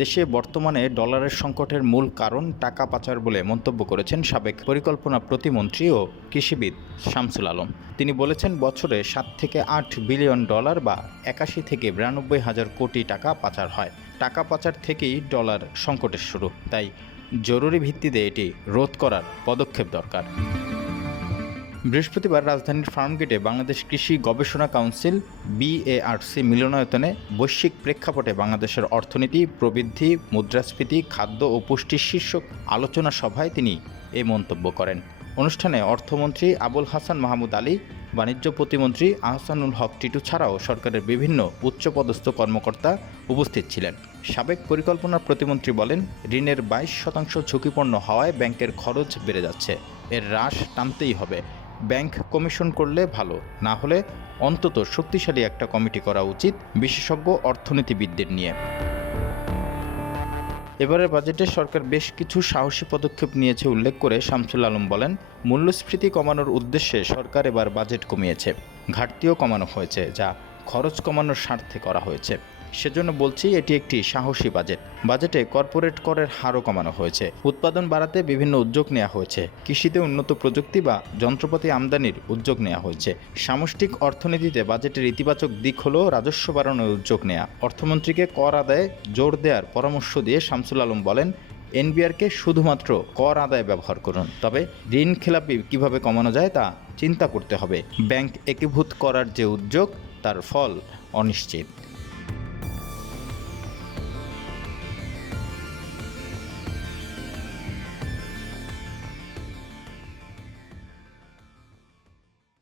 দেশে বর্তমানে ডলারের সংকটের মূল কারণ টাকা পাচার বলে মন্তব্য করেছেন সাবেক পরিকল্পনা প্রতিমন্ত্রী ও কৃষিবিদ শামসুল আলম। তিনি বলেছেন, বছরে 7 থেকে 8 বিলিয়ন ডলার বা 81 থেকে 92 হাজার কোটি টাকা পাচার হয়। টাকা পাচার থেকেই ডলার সংকটের শুরু। তাই জরুরি ভিত্তিতে এটি রোধ করার পদক্ষেপ দরকার। বৃহস্পতিবার রাজধানীর ফার্মগেটে বাংলাদেশ কৃষি গবেষণা কাউন্সিল BARC মিলনায়তনে বৈশ্বিক প্রেক্ষাপটে বাংলাদেশের অর্থনীতি, প্রবৃদ্ধি, মুদ্রাস্ফীতি, খাদ্য ও পুষ্টি শীর্ষক আলোচনা সভায় তিনি এ মন্তব্য করেন। অনুষ্ঠানে অর্থমন্ত্রী আবুল হাসান মাহমুদ আলী, বাণিজ্য প্রতিমন্ত্রী আহসানুল হক টিটু ছাড়াও সরকারের বিভিন্ন উচ্চপদস্থ কর্মকর্তা উপস্থিত ছিলেন। সাবেক পরিকল্পনা প্রতিমন্ত্রী বলেন, ঋণের 22% ঝুঁকিপূর্ণ হওয়ায় ব্যাংকের খরচ বেড়ে যাচ্ছে। এর হ্রাস টানতেই হবে। ব্যাংক কমিশন করলে ভালো, না হলে অন্তত শক্তিশালী একটা কমিটি করা উচিত বিশেষজ্ঞ অর্থনীতিবিদদের নিয়ে। এবারের বাজেটে সরকার বেশ কিছু সাহসী পদক্ষেপ নিয়েছে উল্লেখ করে শামসুল আলম বলেন, মূল্যস্ফীতি কমানোর উদ্দেশ্যে সরকার এবার বাজেট কমিয়েছে। ঘাটতিও কমানো হয়েছে, যা খরচ কমানোর স্বার্থে করা হয়েছে। সেজন্য বলছি, এটি একটি সাহসী বাজেট। বাজেটে কর্পোরেট করের হারও কমানো হয়েছে। উৎপাদন বাড়াতে বিভিন্ন উদ্যোগ নেওয়া হয়েছে। কৃষিতে উন্নত প্রযুক্তি বা যন্ত্রপাতি আমদানির উদ্যোগ নেওয়া হয়েছে। সামষ্টিক অর্থনীতিতে বাজেটের ইতিবাচক দিক হলো রাজস্ব বাড়ানোর উদ্যোগ নেওয়া। অর্থমন্ত্রীকে কর আদায়ে জোর দেওয়ার পরামর্শ দিয়ে শামসুল আলম বলেন, NBRকে শুধুমাত্র কর আদায়ে ব্যবহার করুন, তবে ঋণ খেলাপি কীভাবে কমানো যায় তা চিন্তা করতে হবে। ব্যাংক একীভূত করার যে উদ্যোগ, তার ফল অনিশ্চিত।